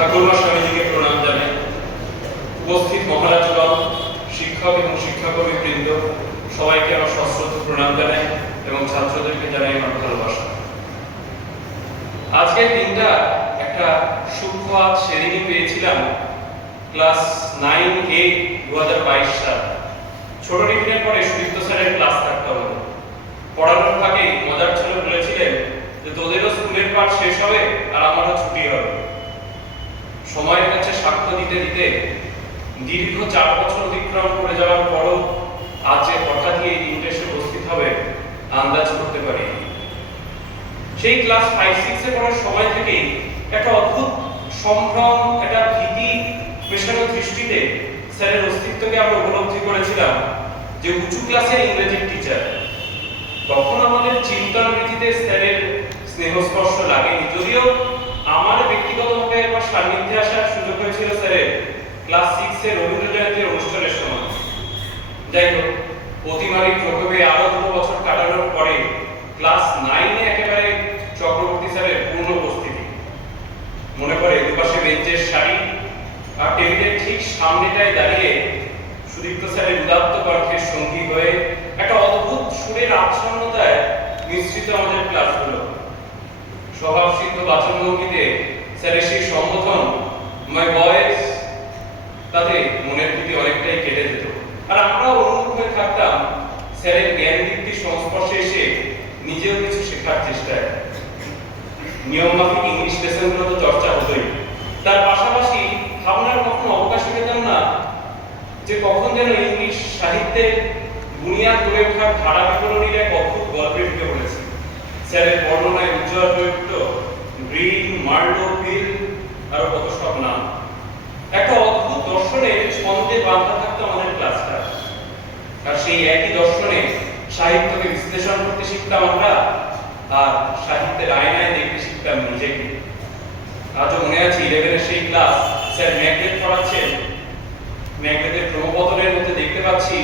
ঠাকুরমা স্বামীজিকে প্রণাম জানাই। উপস্থিত মহারাজগণ, শিক্ষক এবং শিক্ষাকর্মী বৃন্দ, সবাইকে আমার সশ্রদ্ধ প্রণাম জানাই এবং ছাত্রদেরকে জানাই আমার ভালোবাসা। আজকের দিনটা একটা সূক্ষ্ম সেদিনই পেয়েছিলাম ক্লাস 9A 2022 সাল। ছোট টিফিনের পরে সুদীপ্ত স্যারের ক্লাস থাকতে হবে। পড়ানোর ফাঁকে মজার ছলে বলেছিলেন যে তোদেরও স্কুলের পাঠ শেষ হবে আর আমারও ছুটি হবে। সময়ের কাছে সাক্ষ্য দিতে দিতে দীর্ঘ 4 বছর অতিক্রম করে যাওয়ার পরও আজ যে হঠাৎই এই দিনটা এসে উপস্থিত হবে আন্দাজ করতে পারি। সেই ক্লাস 5-6 এ পড়ার সময় থেকেই একটা অদ্ভুত সম্ভ্রম, একটা ভীতি মেশানো দৃষ্টিতে স্যারের অস্তিত্বকে আমরা উপলব্ধি করেছিলাম যে উঁচু ক্লাসের ইংরেজির টিচার। তখন আমাদের চিন্তন রীতিতে স্যারের স্নেহস্পর্শ লাগেনি, যদিও আমার ব্যক্তিগতভাবে একবার সান্নিধ্যে আসার সুযোগ হয়েছিল স্যারের ক্লাস 6 এর রবীন্দ্র জয়ন্তীর অনুষ্ঠানের সময়। যাই হোক, অতিমারী প্রকোপে আরো 2 বছর কাটানোর পরে ক্লাস 9 এ একেবারে চক্রবর্তী স্যারের পূর্ণ উপস্থিতি। মনে পড়ে দুপাশে বেঞ্চের সারি আর টেবিলের ঠিক সামনেটায় দাঁড়িয়ে সুদীপ্ত স্যারের উদাত্ত কণ্ঠের সঙ্গী হয়ে একটা অদ্ভুত সুরের আচ্ছন্নতায় মিশ্রিত আমাদের ক্লাসগুলো। স্বভাবসিদ্ধ বাচনভঙ্গিতে স্যারের সেই সম্বোধন মাই বয়েজ, তাতে মনের প্রতি অনেকটাই কেটে যেত। আর আমরাও অনুমুখ হয়ে থাকতাম স্যারের জ্ঞান দীপ্তির সংস্পর্শে এসে নিজেও কিছু শেখার চেষ্টায়। নিয়মমাফিক ইংলিশ লেসনগুলো তো চর্চা হতোই, তার পাশাপাশি ভাবনার কখনো অবকাশই পেতাম না যে কখন যেন ইংলিশ সাহিত্যের বুনিয়াদ গড়ে ওঠার ধারা বিবরণীর এক অদ্ভুত গল্পে ঢুকে পড়েছে। স্যারের বর্ণনায় উজ্জ্বল হয়ে উঠল গ্রিন, মার্লো, পিল আরো কত সব নাম। একটা অদ্ভুত দর্শনের ছন্দে বাঁধা থাকতো আমাদের ক্লাসটা। আর সেই একই দর্শনে সাহিত্যকে বিশ্লেষণ করতে শিখতাম আমরা, আর সাহিত্যের আয়নায় দেখতে শিখতাম নিজেকে। আজও মনে আছে 11 এর সেই ক্লাস, স্যার ম্যাকবেথ পড়াচ্ছেন। ম্যাকবেথের ক্রমপতনের মধ্যে দেখতে পাচ্ছি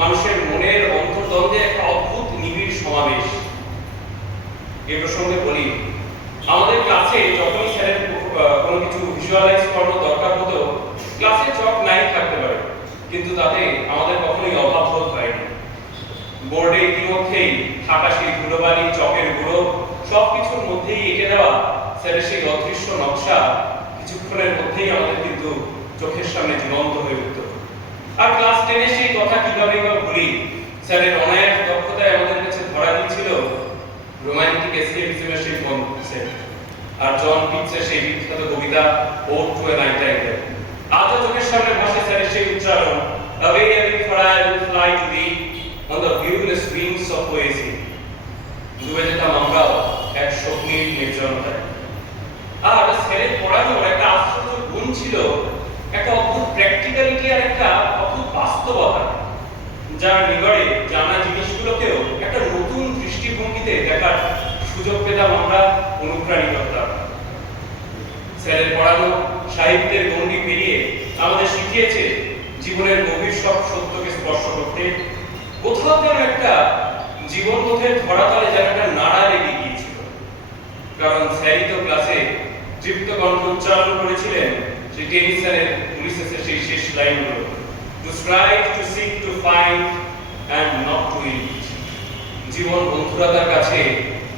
মানুষের মনের অন্তর্দ্বন্দ্বে একটা অদ্ভুত নিবিড় সমাবেশ। এ প্রসঙ্গে বলি, আমাদের ক্লাসে যখনই স্যারের কোনো কিছু ভিজুয়ালাইজ করানো দরকার হতো, ক্লাসে চক নাই থাকতে পারে, কিন্তু তাতে আমাদের কখনোই অভাব বোধ হয়নি। বোর্ডে ইতিমধ্যেই থাকা সেই ধুলোবালি, চকের গুঁড়ো সবকিছুর মধ্যেই এঁকে দেওয়া স্যারের সেই অদৃশ্য নকশা কিছুক্ষণের মধ্যেই আমাদের কিন্তু চোখের সামনে জীবন্ত হয়ে উঠত। আর ক্লাস 10 এর সেই কথা কিভাবে বা ভুলি, স্যারের অনায়াস দক্ষতায় আমাদের কাছে ধরা দিয়েছিল রোমান্টিক এসকেপিজমের সেই কনসেপ্ট আর জন কিটসের সেই বিখ্যাত কবিতা ওড টু এ নাইটিঙ্গেল। আজও চোখের সামনে ভাসে স্যারের সেই উচ্চারণ, away every fire will fly to thee on the viewless wings of poesy। ডুবে যেতাম আমরাও এক স্বপ্নের নির্জনতায়। আর স্যারের পড়ানোর একটা আশ্চর্য গুণ ছিল একটা অদ্ভুত প্র্যাকটিক্যালিটি আর একটা অদ্ভুত বাস্তবতা, যার নিগড়ে জানা জিনিসগুলোকেও একটা নতুন দৃষ্টিভঙ্গিতে দেখার সুযোগ পেতাম আমরা, অনুপ্রাণিত হতাম। স্যারের পড়ানো সাহিত্যের গণ্ডি পেরিয়ে আমাদের শিখিয়েছে জীবনের গভীর সব সত্যকে স্পর্শ করতে। কোথাও যেন একটা জীবনবোধের ধরাতলে যেন একটা নাড়া লেগে গিয়েছিল, কারণ স্যারই তো ক্লাসে তৃপ্ত কণ্ঠ উচ্চারণ করেছিলেন সেই টেনিসনের উলিসেসের সেই শেষ লাইনগুলো, to strive, to seek, to find and not to it. জীবন বন্ধুরাতার কাছে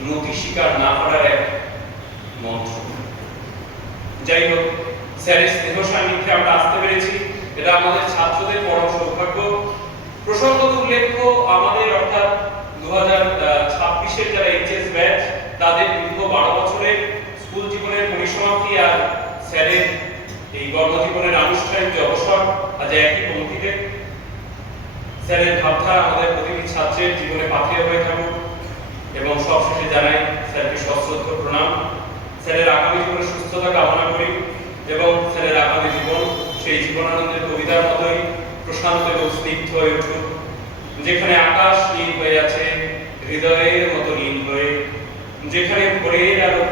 নতি স্বীকার না করার এক মন্ত্র। যাই হোক, স্যারের স্নেহ সান্নিধ্যে আমরা আসতে পেরেছি, এটা আমাদের ছাত্রদের পরম সৌভাগ্য। প্রসঙ্গত উল্লেখ্য, আমাদের অর্থাৎ 2026 এর যারা এইচএস ব্যাচ, তাদের দীর্ঘ 12 বছরের স্কুল জীবনের পরিসমাপ্তি আর স্যারের এই কর্মজীবনের আনুষ্ঠানিক যে অবসর আজ একই পঙ্ক্তিতে। স্যারের ভাবধারা আমাদের প্রতিটি ছাত্রের জীবনে পাথেয় হয়ে থাকুক এবং সবশেষে জানাই স্যারকে সশ্রদ্ধ প্রণাম। স্যারের আগামী জীবনে সুস্থতা কামনা করি এবং স্যারের আগামী জীবন সেই জীবনানন্দের কবিতার মতোই প্রশান্ত এবং স্নিগ্ধ হয়ে উঠুক, যেখানে আকাশ নীল হয়ে আছে হৃদয়ের মতো নীল হয়ে, যেখানে ভোরের আলো